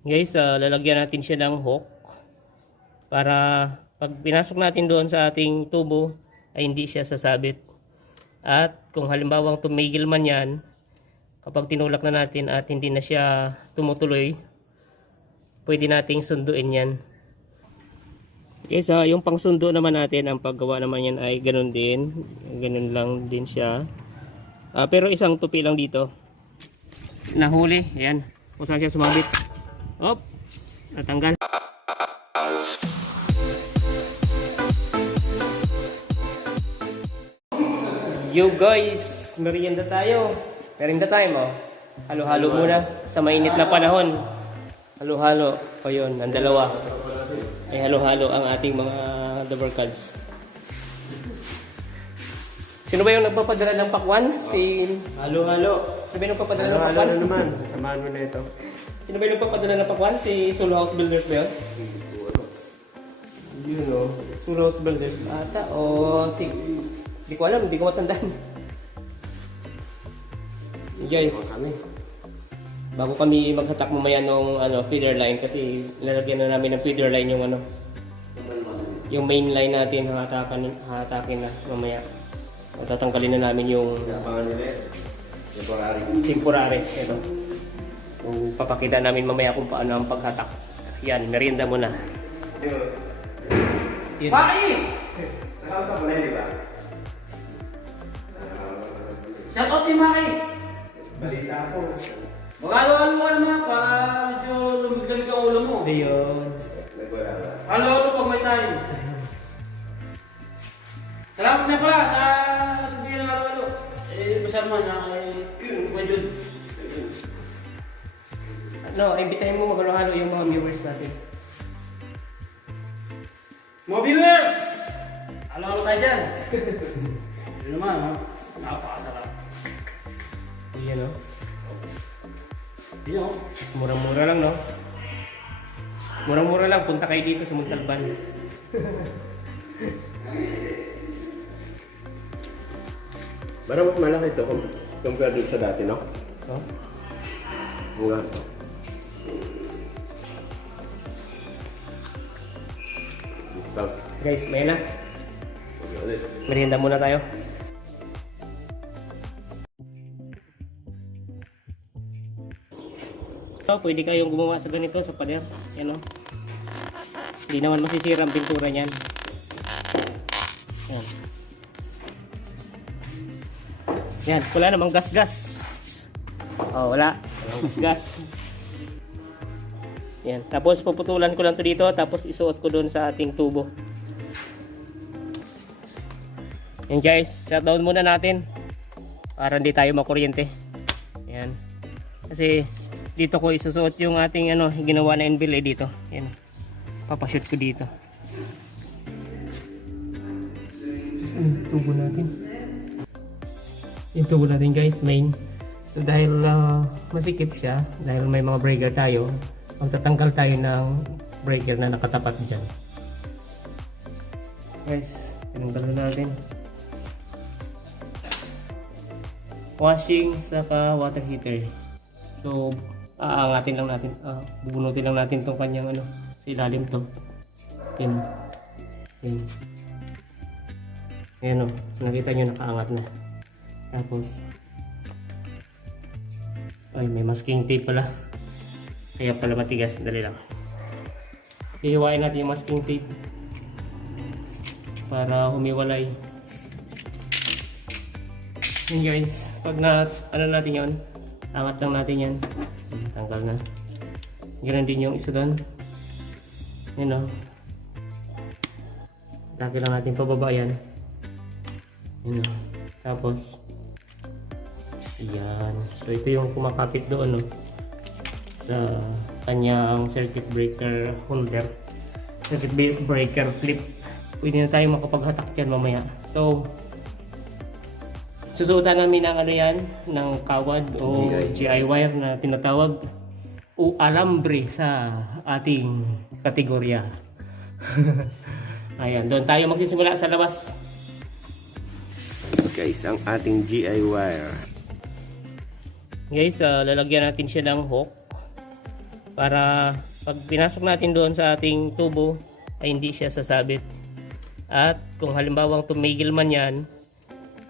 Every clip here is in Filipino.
Guys, lalagyan natin siya ng hook para pag pinasok natin doon sa ating tubo ay hindi siya sasabit. At kung halimbawang tumigil man yan, kapag tinulak na natin at hindi na siya tumutuloy, pwede nating sunduin yan. Guys, yung pangsundo naman natin, ang paggawa naman yan ay ganun din. Ganun lang din siya. Pero isang tupi lang dito. Nahuli, yan. Kung saan siya sumabit. Op! Natanggal. Yo guys! Merienda tayo. Merienda time, oh. Halo-halo muna sa mainit na panahon. Halo-halo. O yun, ang dalawa. Ay halo-halo ang ating mga double cards. Sino ba yung nagpapadala ng pakwan? Halo-halo. Sino ba yung nagpapadala ng pakwan? Halo-halo naman. Samahan mo na ito. Sino ba yung nagpapadala ng pakwan? Si Solo House Builders ba yun? Yun o. Solo House Builders ata o si... Hindi ko alam, hindi ko matandaan. Guys, bago kami maghatak mamaya nung feeder line kasi lalagyan na namin ng feeder line yung yung main line natin, hatakin na mamaya. Tatanggalin na namin yung temporary. Ito. So, papakita namin mamaya kung paano ang paghatak. Yan, merienda muna. Yun. Maki! Nakausa mo na yun, di ba? Shout out ni Maki! Balita ako. Mag-halo-halo ka naman para medyo lumiglag ka ulo mo. Ayun. Nagwala ba? Halo-halo pag may time. Salamat na pala sa nagbigay ng halo-halo. Basar man, yun, medyo. Imbitahin mo maghalo-halo yung mga viewers natin. Mga viewers! Halo-halo tayo dyan. Yun naman, ha? Napakasarap. Ayan o. Yun, oh. Murang-mura lang, no? Murang-mura lang. Punta kayo dito sa Montalban. Parang mas malaki ito compared sa dati, no? Oh? Bunga. Stop. Guys, may na. Ulit. Merienda muna tayo. So, pwede kayong gumawa sa ganito sa pader. Yan o. Hindi naman masisira ang pintura niyan. Yan. Yan, wala namang gas-gas. Oh, wala. Walang gas. Yan. Tapos puputulan ko lang to dito, tapos isuot ko doon sa ating tubo. Yan guys, shutdown muna natin para hindi tayo makuryente. Yan. Kasi dito ko isusuot yung ating ginawa na NBLA dito. Yan. Papashoot ko dito. Yung tubo natin. Yung tubo natin guys, main. So dahil masikip siya, dahil may mga breaker tayo, magtatanggal tayo ng breaker na nakatapat dyan. Guys, tinanggal na natin. Washing saka water heater. So, aangatin lang natin, bubunutin lang natin tong kanyang sa ilalim to. Yan. Yan. Ayan o, nakita nyo nakaangat na. Tapos, ay may masking tape pala. Kaya pala matigas, dali lang. Ihiwain natin yung masking tape para humiwalay. Yan guys, pag natin yon, angat lang natin yan. Tanggal na. Ganun din yung isa doon. Yan o. Lagi lang natin pababa yan. Yan o. Tapos, yan. So ito yung kumakapit doon no, sa kanyang circuit breaker holder. Circuit breaker flip. Pwede na tayo makapaghatak dyan mamaya. So, susuotan namin ng yan, ng kawad o GI wire na tinatawag o alambre sa ating kategorya. Ayan, doon tayo magsisimula sa labas. Guys, ang ating GI wire. Guys, lalagyan natin siya ng hook para pag pinasok natin doon sa ating tubo ay hindi siya sasabit. At kung halimbawang tumigil man yan,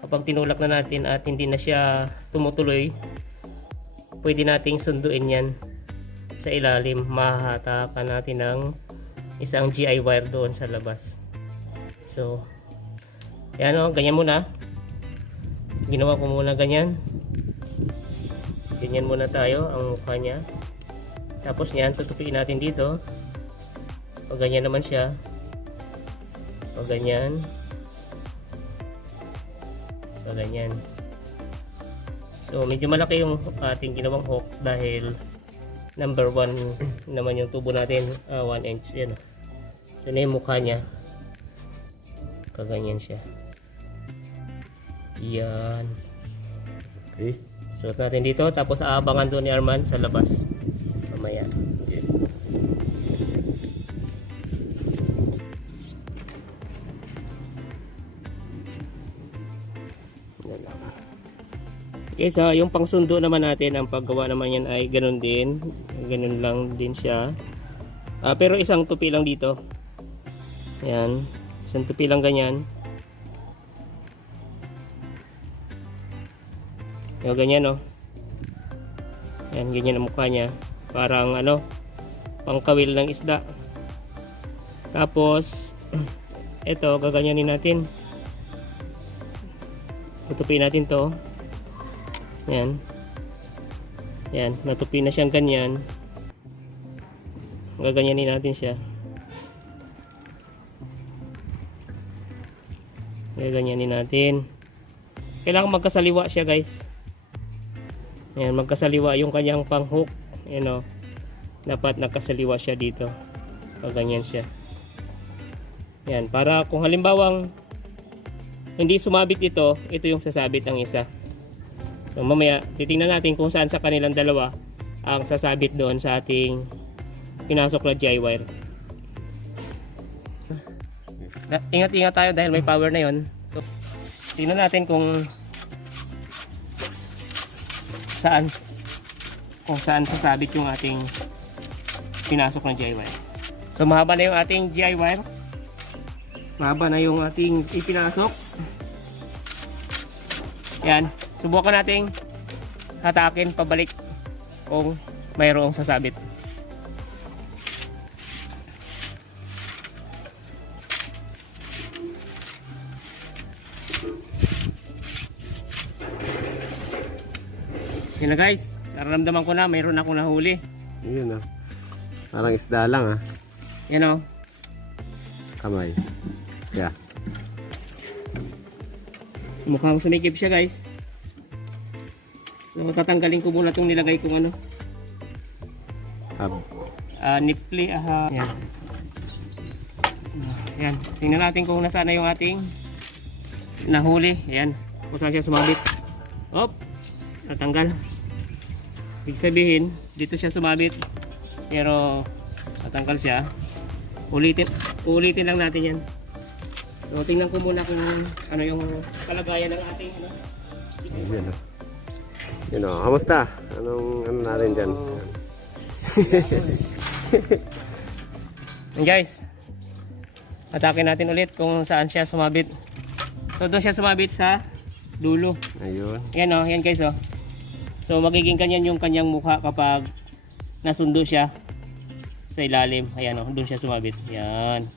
kapag tinulak na natin at hindi na siya tumutuloy, pwede nating sunduin yan sa ilalim. Mahahatakan natin ng isang GI wire doon sa labas. So yan o, ganyan muna. Ginawa ko muna ganyan. Ganyan muna tayo ang mukha niya. Tapos yan, tutupiin natin dito. O ganyan naman siya. O ganyan. O ganyan. So medyo malaki yung ating ginawang hook dahil number 1 naman yung tubo natin. 1 inch yan. So na yung mukha niya. Kaganyan siya. Yan. Okay. Suot natin dito, tapos aabangan doon ni Arman sa labas mamaya. Okay. Okay, so yung pangsundo naman natin, ang paggawa naman yan ay ganun din. Ganun lang din siya. Pero isang tupi lang dito. Yan. Isang tupi lang ganyan. Yung ganyan, no. Yan, ganyan ang mukha niya. Parang ano, pangkawil ng isda. Tapos ito, gaganyanin natin. Tutupiin natin to. Yan. Yan, natupi na siyang ganyan. Gaganyanin natin siya. Gaganyanin natin. Kailangan magkasaliwa siya, guys. Yan, magkasaliwa yung kanyang pang-hook. You know, dapat nakasaliwa siya dito. O ganyan siya. Yan, para kung halimbawang hindi sumabit ito yung sasabit ang isa. So mamaya, titingnan natin kung saan sa kanilang dalawa ang sasabit doon sa ating pinasok na GI wire. Ingat-ingat tayo dahil may power na yon. So, tingnan natin kung saan sasabit yung ating pinasok na GI wire. So mahaba na yung ating GI wire. Mahaba na yung ating ipinasok. Yan, subukan nating hatakin pabalik kung mayroong sasabit. Yan na, guys, nararamdaman ko na mayroon akong nahuli. Yun, parang isda lang, Yan, o. Kamay. Yeah. Mukhang sumikip siya, guys. So tatanggalin ko muna itong nilagay kong ano, nipli. Yan. Yan, tingnan natin kung nasaan na yung ating nahuli. Yan, kung saan siya sumabit. Op, natanggal. Ibig sabihin, dito siya sumabit, pero natanggal siya. Ulitin lang natin yan. So tingnan ko muna kung ano yung kalagayan ng ating ano. Yun, yun, kamusta? Ano natin dyan? And guys, atakin natin ulit kung saan siya sumabit. So doon siya sumabit sa dulo. Ayun. Yan, o, yan, guys, o. So magiging kanyan yung kanyang mukha kapag nasundo siya sa ilalim. Ayan, o, doon siya sumabit. Yan.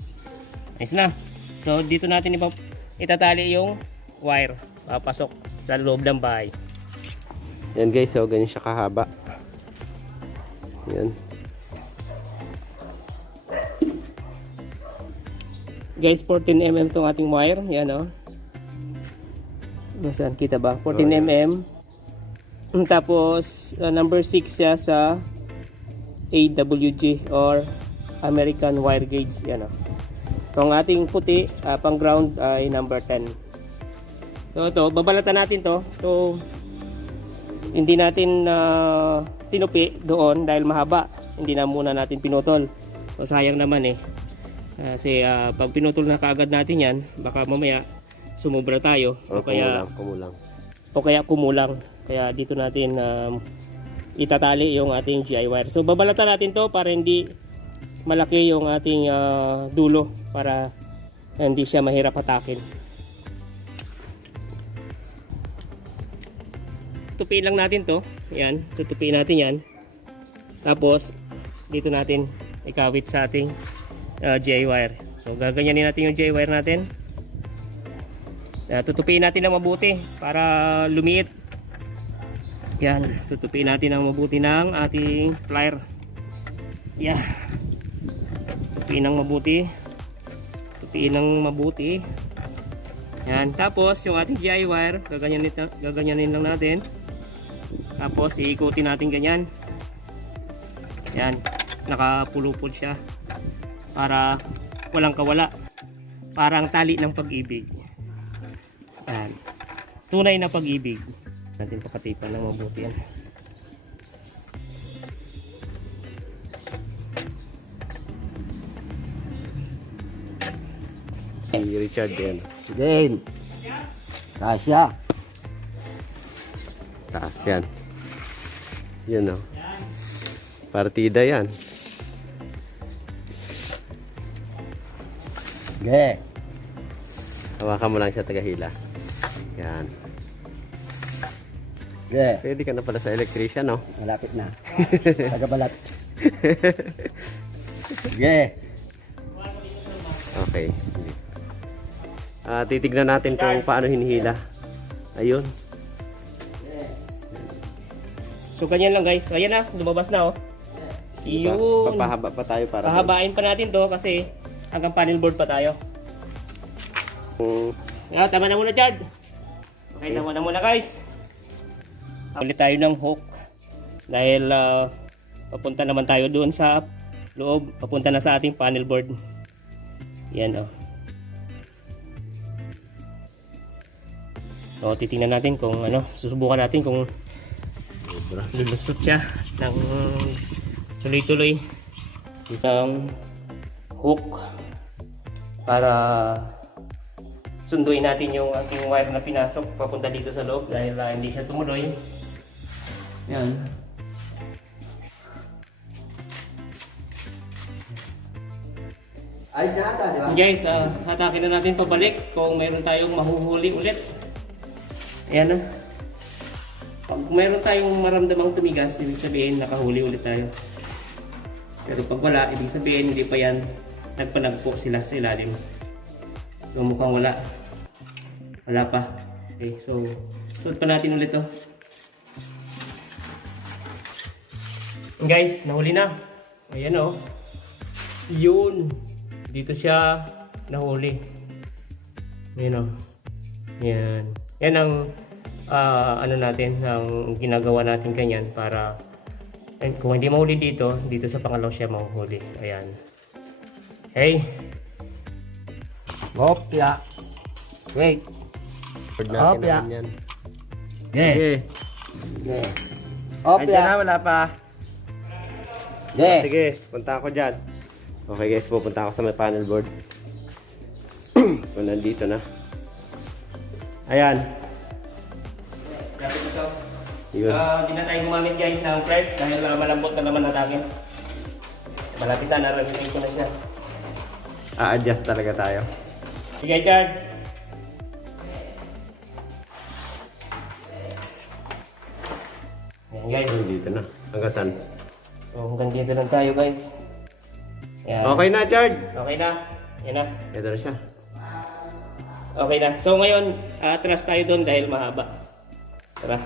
Nice na. So dito natin itatali yung wire papasok sa loob ng bahay. Yan, guys, ganyan siya kahaba. Yan. Guys, 14mm tong ating wire. Yan, o. Nasaan kita ba? 14mm. Tapos number 6 siya sa AWG or American Wire Gauge. Yan, o. So ang ating puti pang ground ay number 10. So ito, babalatan natin to. So hindi natin tinupi doon dahil mahaba. Hindi na muna natin pinutol. So sayang naman kasi pag pinutol na kaagad natin yan, baka mamaya sumubra tayo o kaya kumulang. Kaya dito natin itatali yung ating GI wire. So babalatan natin to para hindi malaki yung ating dulo, para hindi siya mahirap hatakin. Tutupiin lang natin to. Yan, tutupiin natin yan. Tapos dito natin ikawit sa ating GI wire. So gaganyanin natin yung GI wire natin. Tutupiin natin ng mabuti para lumiit. Yan, tutupiin natin ng mabuti ng ating plier. Yeah. Tutupiin ng mabuti. Tutupiin ng mabuti. Yan, tapos yung ating GI wire, gaganyanin lang natin. Tapos iikutin natin ganyan. Yan, nakapulupol siya para walang kawala. Parang tali ng pag-ibig. Yan. Tunay na pag-ibig. Natin pakatipan ng mabuti yan. Si Richard yan. Game. Kasya. Taas yan. Yun o. Partida yan. Ge. Hawakan mo lang siya tagahila. Yan. Ge. Pwede ka na pala sa electrician, no? Malapit na. Tagabalat. Ge. Okay. Titignan natin kung paano hinihila. Ayun. So ganyan lang guys. Ayan na, lumabas na oh. Diba? Yun. Papahaba pa tayo para Pahabain pa natin to kasi hanggang panel board pa tayo. Yeah, tama na muna, Chard. Okay, tama na muna guys. Ulit tayo ng hook dahil papunta naman tayo doon sa loob, papunta na sa ating panel board. Yan oh. So titingnan natin kung ano, susubukan natin kung lulusot siya ng tuloy-tuloy isang hook para sunduin natin yung ating wire na pinasok papunta dito sa loob dahil hindi siya tumuloy. Yan. Ayos na ata, di ba? Guys, hatakin na natin pabalik kung mayroon tayong mahuhuli ulit. Ayan na. Pag mayroon tayong maramdamang tumigas, ibig sabihin nakahuli ulit tayo. Pero pag wala, ibig sabihin hindi pa yan nagpanagpo sila sa ilalim. So mukhang wala. Wala pa. Okay, so suot pa natin ulit to. Guys, nahuli na. Ayan o. Yun. Dito siya nahuli. Ayan o. Yan. Yan ang ano natin, ang ginagawa natin ganyan para kung hindi mahuli dito, dito sa pangalaw siya mahuhuli. Ayan. Okay. Opya. Wait. Board natin Opya. naman yan. Ge. Sige. Ge. Andiyan na, Opya. wala pa. Ge. Sige, punta ako dyan. Okay guys, pupunta ako sa may panel board. Kung nandito na. Ayan. Yun. Hindi na tayo gumamit guys ng press dahil malambot na naman natin. Malapitan na rin ko na siya. A-adjust talaga tayo. Sige, Chard. Ayan guys. Dito na. Hanggang saan? So hanggang dito lang tayo guys. Ayan. Okay na, Chard. Okay na. Yan na. Ito na siya. Okay na. So ngayon, atras tayo doon dahil mahaba. Tara.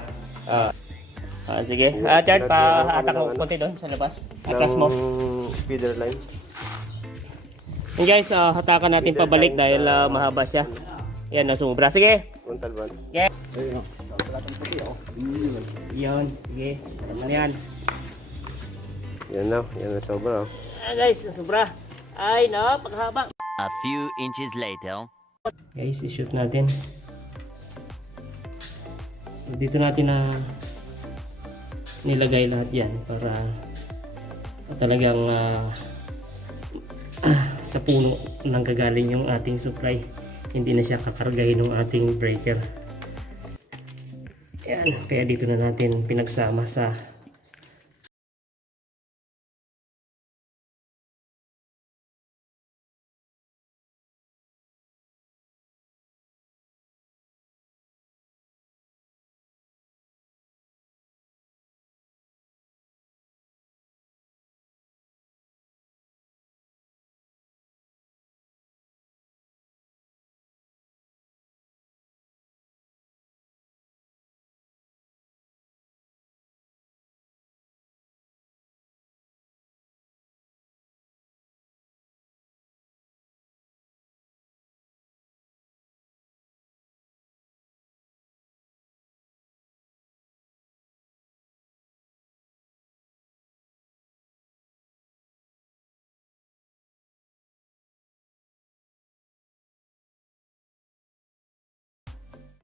Sige. Chard, pa-atak mo konti doon sa labas. Atras mo. Feeder line. And guys, hatakan natin pabalik dahil mahaba siya. Yan, nasumubra. Sige. Puntal ban. Okay. Ayun o. Wala tong puti o. Yan. Sige. Ano yan? Yan na. Yan na sobra. Oh. Guys, nasubra. Ay, paghaba. A few inches later. Guys, i-shoot natin. So, dito natin na nilagay lahat yan para talagang sa puno nang gagaling yung ating supply. Hindi na siya kakargahin ng ating breaker. Yan. Kaya dito na natin pinagsama sa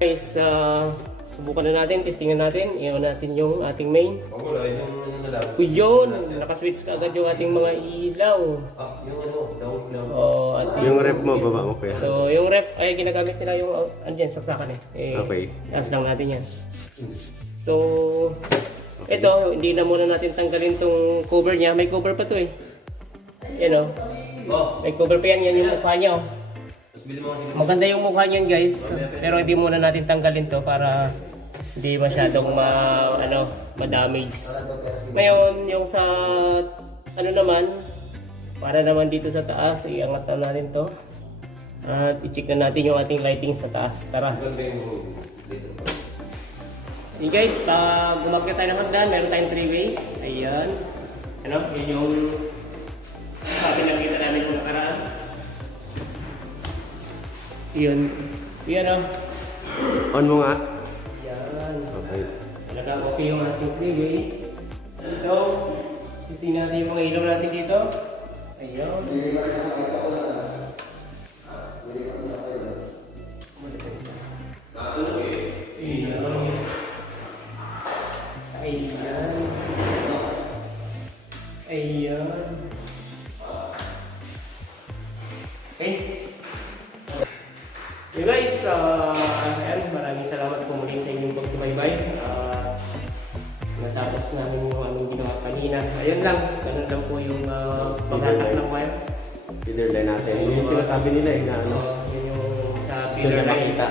Guys, subukan na natin, testingin natin. Iyon natin yung ating main. Wala yung nalap. Yun, nakaswitch ka agad yung ating mga ilaw. Yung ano, down. Oh, at Yung rep mo, baba mo kuya. so, yung rep ay ginagamit nila yung andyan, saksakan Okay. Taas lang natin yan. So, ito, hindi na muna natin tanggalin tong cover niya. May cover pa to eh. Yan May cover pa yan. Yan yung mukha niya Maganda yung mukha niyan guys. Pero hindi muna natin tanggalin to para hindi masyadong ma-damage. Ngayon, yung sa ano naman, para naman dito sa taas, iangat na natin to. At i-check na natin yung ating lighting sa taas. Tara. Okay guys, pag umakyat tayo ng hagdan, meron tayong 3-way. Ayan. Yun yung pinakita namin kung nakaraan. Yun. Yan On mo nga. Yan. Okay. Talaga okay yung ating 3-way. Ito, titingnan natin yung mga ilaw natin dito. Ayun. Ayan. Ayan. Okay. Okay guys, ayan, maraming salamat po muli sa inyong pagsubaybay. Natapos namin yung anong ginawa kanina. Ayun lang, ganun lang po yung paghatak ng wire. Feeder line natin. Yung sinasabi nila eh na ano. Yun yung sa Sila pillar line. makita.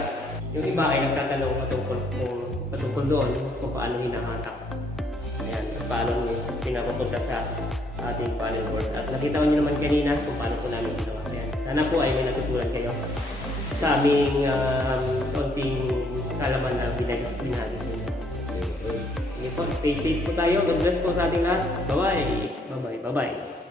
Yung iba ay nagtatanong patungkol doon kung paano hinahatak. Ayan, paano pinapapunta sa ating panel board. At nakita nyo naman kanina kung paano po namin ginawa. Ayan. Sana po ay may natutunan kayo sa aming konting kalaman na binagis sa inyo. Sige po, stay safe po tayo. God bless po sa ating lahat. Bye-bye. Bye-bye. Bye-bye.